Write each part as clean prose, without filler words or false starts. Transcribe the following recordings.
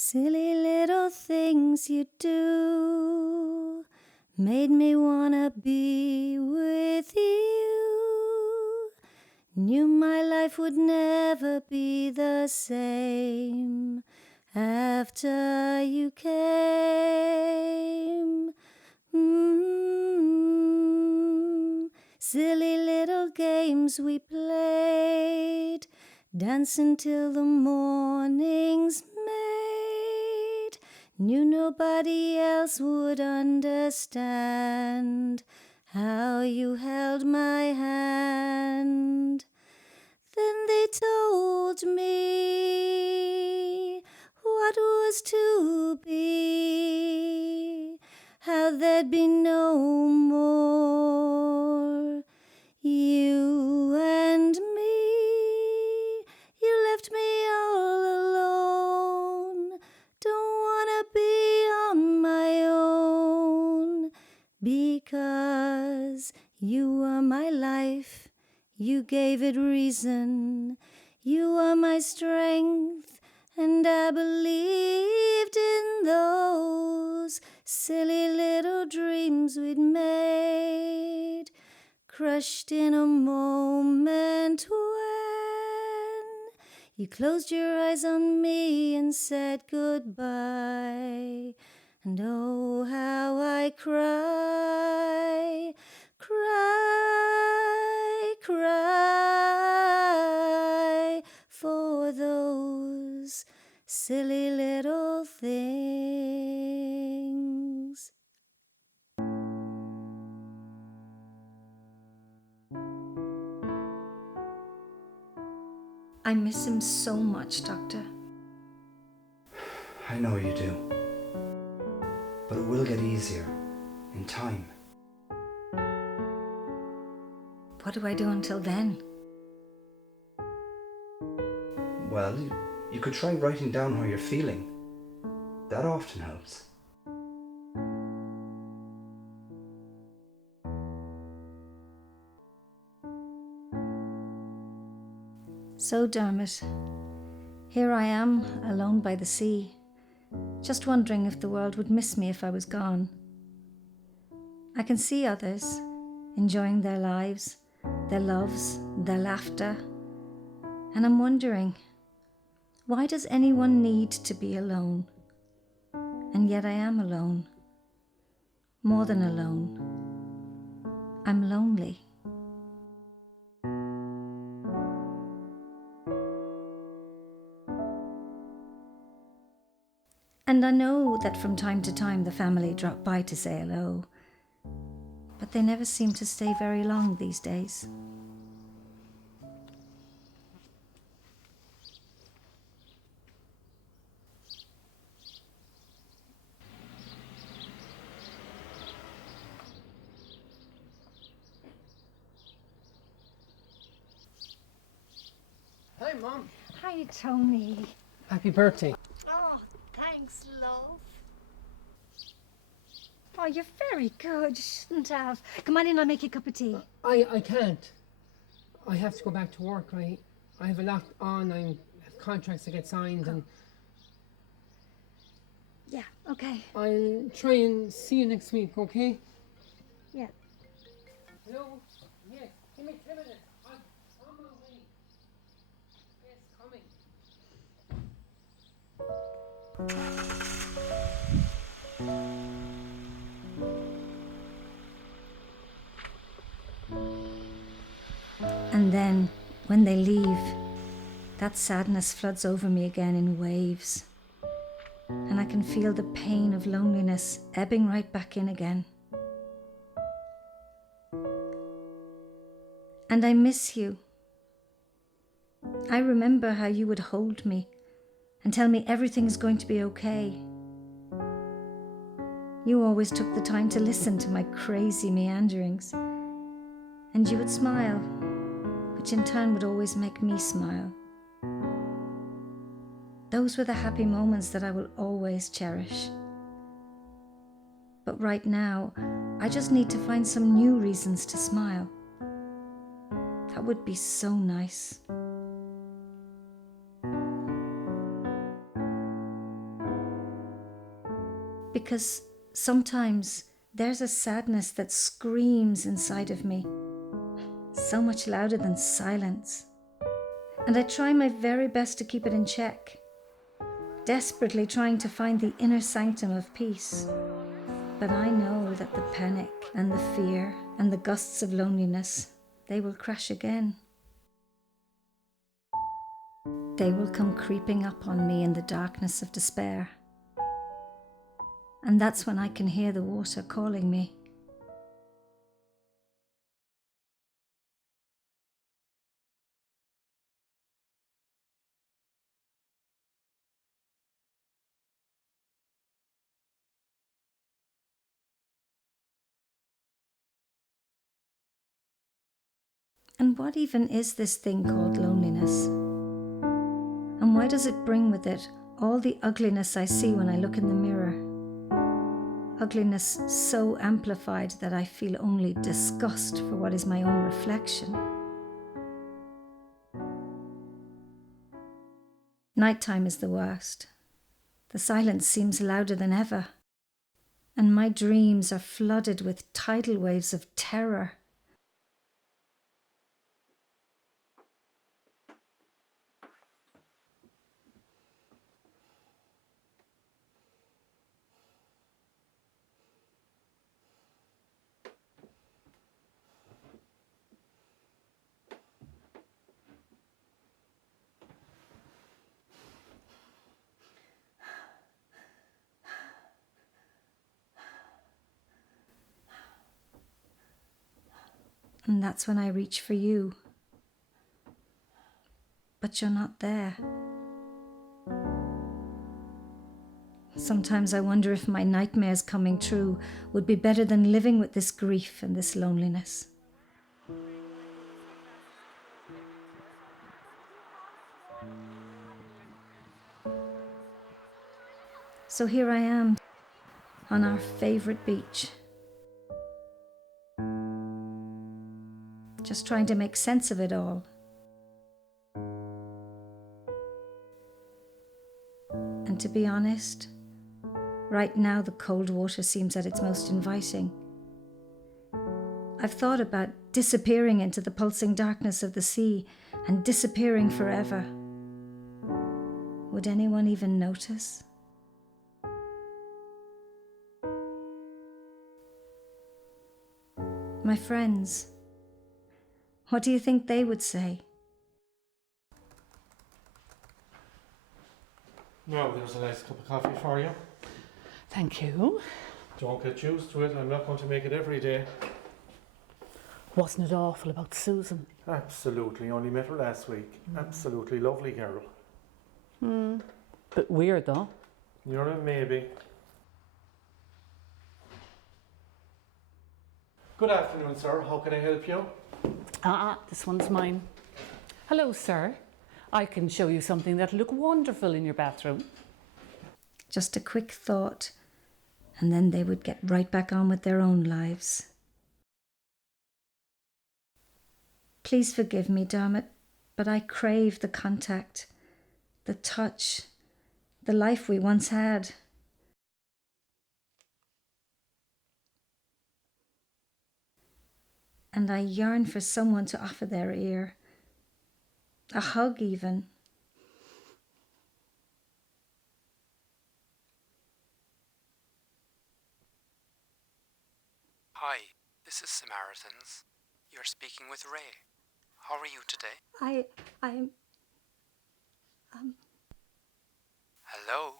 Silly little things you do made me wanna be with you. Knew my life would never be the same after you came. Silly little games we played, dancing till the morning's made. Knew nobody else would understand how you held my hand. Then they told me what was to be, how there'd be no more you and me. You left me all alone, don't wanna be on my own, because you were my life, you gave it reason, you were my strength, and I believed in those silly little dreams we'd made, crushed in a moment when you closed your eyes on me and said goodbye. And oh, how I cry, cry, cry for those silly little things. I miss him so much, Doctor. I know you do. But it will get easier in time. What do I do until then? Well, you could try writing down how you're feeling. That often helps. So, Dermot, here I am, alone by the sea, just wondering if the world would miss me if I was gone. I can see others enjoying their lives, their loves, their laughter, and I'm wondering, why does anyone need to be alone? And yet I am alone. More than alone. I'm lonely. And I know that from time to time the family drop by to say hello, but they never seem to stay very long these days. Hi, Mom. Hi, Tony. Happy birthday. Oh, thanks, love. Oh, you're very good. You shouldn't have. Come on in, I'll make you a cup of tea. I can't. I have to go back to work. I have a lot on. I have contracts to get signed, and Yeah, okay. I'll try and see you next week, okay? Yeah. Hello? Yes, give me 10 minutes. I'm on my way. Yes, coming. And then, when they leave, that sadness floods over me again in waves. And I can feel the pain of loneliness ebbing right back in again. And I miss you. I remember how you would hold me and tell me everything's going to be okay. You always took the time to listen to my crazy meanderings. And you would smile, which in turn would always make me smile. Those were the happy moments that I will always cherish. But right now, I just need to find some new reasons to smile. That would be so nice. because sometimes there's a sadness that screams inside of me, so much louder than silence. And I try my very best to keep it in check, desperately trying to find the inner sanctum of peace. But I know that the panic and the fear and the gusts of loneliness, they will crash again. They will come creeping up on me in the darkness of despair. And that's when I can hear the water calling me. And what even is this thing called loneliness? And why does it bring with it all the ugliness I see when I look in the mirror? Ugliness so amplified that I feel only disgust for what is my own reflection. Nighttime is the worst. The silence seems louder than ever, and my dreams are flooded with tidal waves of terror. And that's when I reach for you. But you're not there. Sometimes I wonder if my nightmares coming true would be better than living with this grief and this loneliness. So here I am, on our favourite beach. Just trying to make sense of it all. And to be honest, right now the cold water seems at its most inviting. I've thought about disappearing into the pulsing darkness of the sea and disappearing forever. Would anyone even notice? My friends, what do you think they would say? No, there's a nice cup of coffee for you. Thank you. Don't get used to it. I'm not going to make it every day. Wasn't it awful about Susan? Absolutely. Only met her last week. Absolutely lovely girl. Bit weird though. You're a maybe. Good afternoon, sir. How can I help you? This one's mine. Hello, sir. I can show you something that'll look wonderful in your bathroom. Just a quick thought, and then they would get right back on with their own lives. Please forgive me, Dermot, but I crave the contact, the touch, the life we once had. And I yearn for someone to offer their ear, a hug even. Hi, this is Samaritans. You're speaking with Ray. How are you today? I'm... Hello?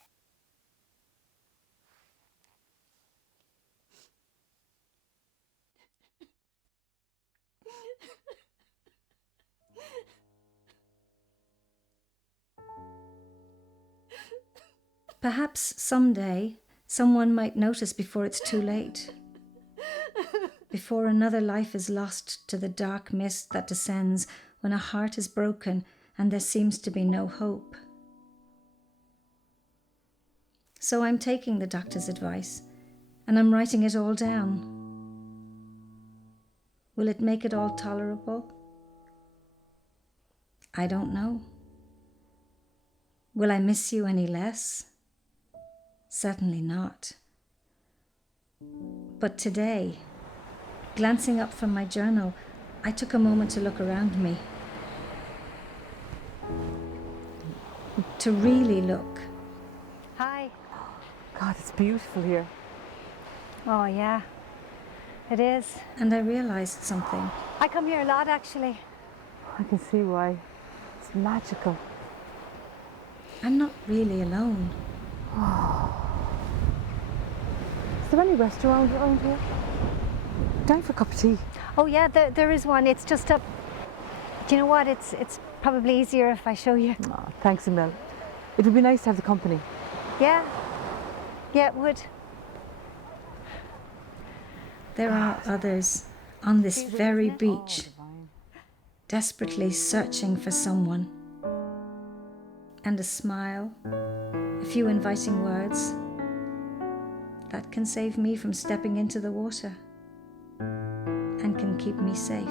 Perhaps someday someone might notice before it's too late. Before another life is lost to the dark mist that descends when a heart is broken and there seems to be no hope. So I'm taking the doctor's advice and I'm writing it all down. Will it make it all tolerable? I don't know. Will I miss you any less? Certainly not. But today, glancing up from my journal, I took a moment to look around me. To really look. Hi. God, it's beautiful here. Oh, yeah. It is. And I realised something. I come here a lot, actually. I can see why. It's magical. I'm not really alone. Is there any restaurant around here? Down for a cup of tea. Oh, yeah, there is one. It's just up. Do you know what? It's probably easier if I show you. Oh, thanks, Emil. It would be nice to have the company. Yeah. Yeah, it would. There are others on this very beach, desperately searching for someone. And a smile, a few inviting words, that can save me from stepping into the water and can keep me safe.